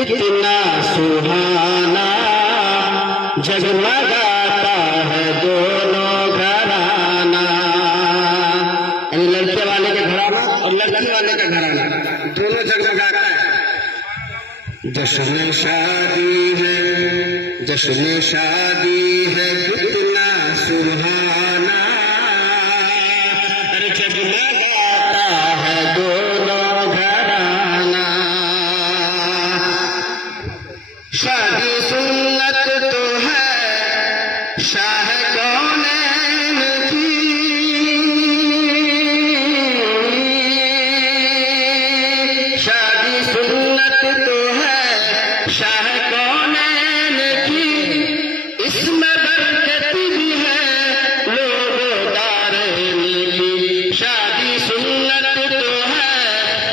कितना सुहाना जगमगाता है दोनों घराना। यानी लड़के वाले का घराना और लड़की वाले का घराना दोनों जगमगाता है। जश्न शादी है, जश्न शादी है, कितना सुहाना जगमगाता है दोनों घराना। शादी सुन्नत तो है शाह कौनैन की, शादी सुन्नत तो है शाह कौनैन की, इसमें बरकत भी है लोगों दारैन की। शादी सुन्नत तो है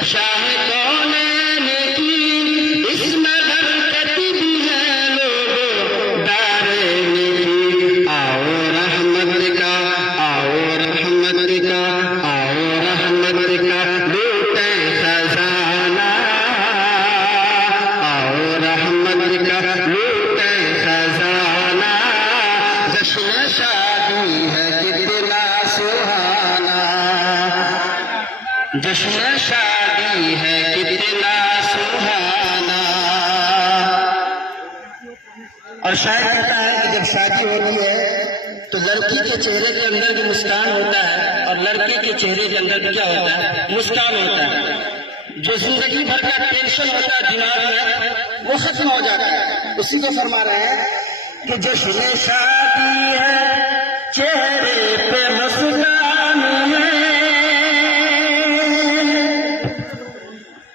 शाह कौनैन की, इसमें बरकत भी है लोगों दारैन की। आओ रहमत का, आओ रहमत का, आओ रहमत का लूटे खजाना, आओ रहमत का लूटे खजाना। जश्न शादी है कितना सुहाना, जश्न शादी है कितना सुहाना। और शायद कहता है कि जब शादी हो रही है तो लड़की के चेहरे के अंदर भी मुस्कान होता है और लड़के के चेहरे के अंदर भी क्या होता है, मुस्कान होता है। जो जिंदगी भर का टेंशन होता है दिमाग में वो खत्म हो जाता है। उसी को फरमा रहे हैं कि जश्न शादी है चेहरे पे मुस्कान है,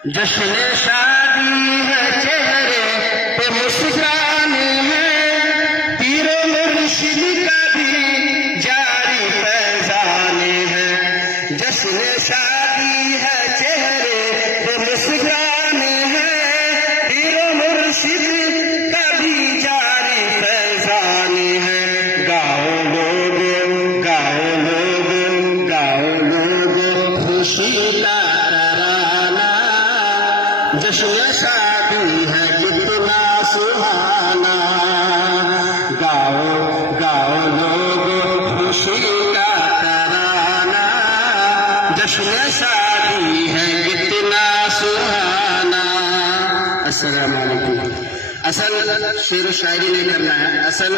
जश्न शादी है चेहरे पे मुस्कान है, पीरो मुर्शिद का भी जारी फैजान है। जश्न शादी है चेहरे पे मुस्कान है, पीरो मुर्शिद का भी जारी फैजान है। गाओ लोगो, गाओ लोगो, गाओ लोगो खुशी का तराना। जश्न शादी है कितना सुहाना, गाओ गाओ लोगो खुशी का तराना। जश्न शादी है कितना सुहाना। अस्सलाम वालेकुम। असल शेर शायरी नहीं करना है, असल